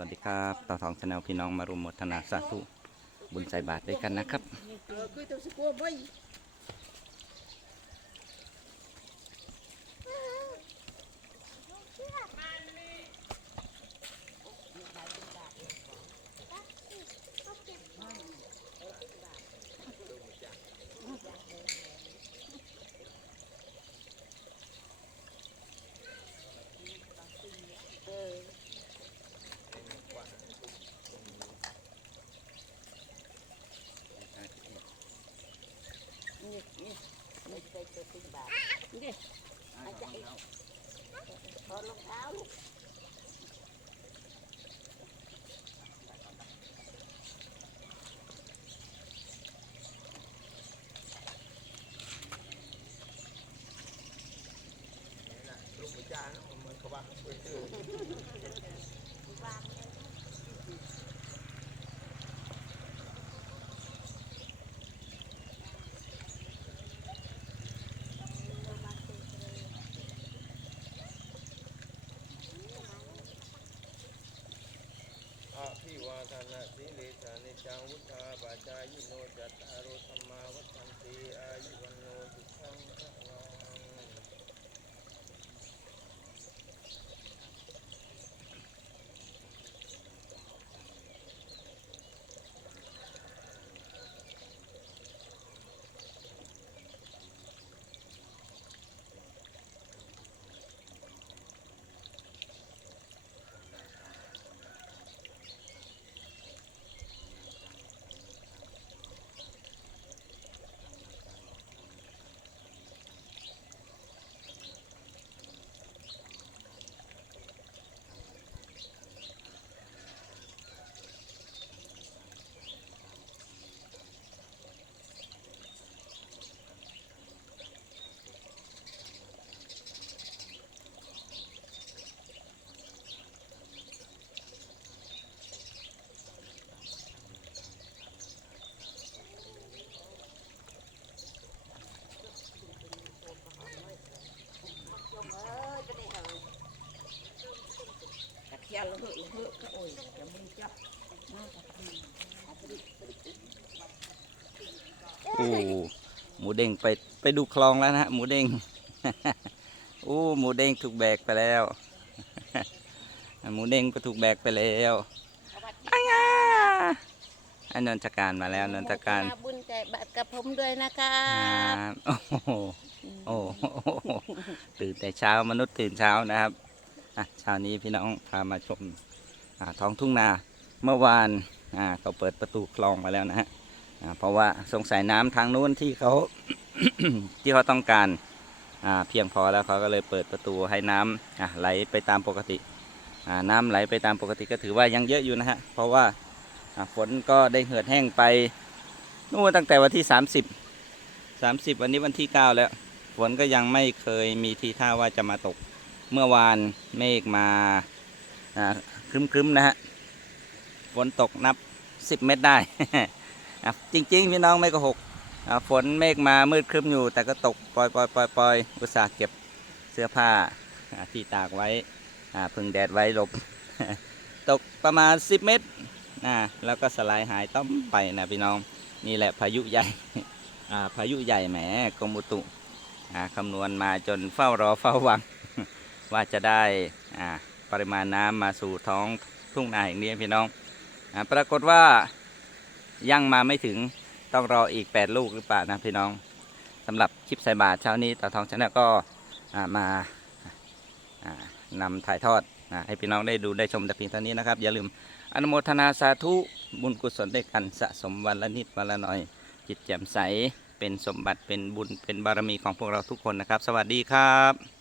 วัสดีครับต่อทองชาแนลพี่น้องมารุมหมทนาสาธุบุญใส่บาตรด้วยกันนะครับ ถอดรองเท้าลูก อภิวาทนาสิเลสานิจังวุฒาปาจายิโนจัตตารุธรรมาวัฏันติอายุวันโน ตะเคียนเหอะเหอะก็โอ้ยจะมึงจับน่าจะทำเอาไปดิไปดิโอ้หมูเด้งไปไปดูคลองแล้วนะฮะหมูเด้งโอ้หมูเด้งถูกแบกไปแล้วหมูเด้งก็ถูกแบกไปแล้วสวัสดีอ้ายาอันนนทการมาแล้วนนทการโมทนบุญใจบาตรกับผมด้วยนะครัครับบโอ้โหโอ้โหตื่นแต่เช้ามนุษย์ตื่นเช้านะครับ อะเช้านี้พี่น้องพามาชมท้องทุ่งนาเมื่อวานอ่าเขาเปิดประตูคลองมาแล้วนะฮะอ่าเพราะว่าสงสัยน้ำทางนู้นที่เขาที่เขาต้องการอ่าเพียงพอแล้วเขาก็เลยเปิดประตูให้น้ำอะไหลไปตามปกติอ่าน้ำไหลไปตามปกติก็ถือว่ายังเยอะอยู่นะฮะเพราะว่าอ่าฝนก็ได้เหือดแห้งไปนู่นตั้งแต่วันที่ 30 30 วันนี้วันที่ 9 แล้วฝนก็ยังไม่เคยมีทีท่าว่าจะมาตก เมื่อวานเมฆมาอ่าครึ้มๆนะฮะฝนตกนับ 10 เม็ดได้ จริง ๆ พี่น้องไม่ก็หกฝนเมฆมามืดครึ้มอยู่ แต่ก็ตกปล่อยปล่อยปล่อยปล่อยอุตส่าห์เก็บเสื้อผ้าที่ตากไว้พึ่งแดดไว้หลบ ตกประมาณ 10 เม็ดนะแล้วก็สลายหายต้อมไปนะพี่น้องนี่แหละพายุใหญ่พายุใหญ่แหมกรมอุตุคำนวณมาจนเฝ้ารอเฝ้าวัง ว่าจะได้ปริมาณน้ำมาสู่ท้องทุ่งนาแห่งนี้พี่น้องอปรากฏว่ายังมาไม่ถึงต้องรออีก 8 ลูกหรือเปล่านะพี่น้องสำหรับคลิปใส่บาทเช้านี้ต่อท้องชนลก็มานำถ่ายทอดให้พี่น้องได้ดูได้ชมแต่เพียงเท่านี้นะครับ อย่าลืมอนุโมทนาสาธุบุญกุศลด้วยกันสะสมวันละนิดวันละหน่อย จิตแจ่มใสเป็นสมบัติเป็นบุญเป็นบารมีของพวกเราทุกคนนะครับ สวัสดีครับ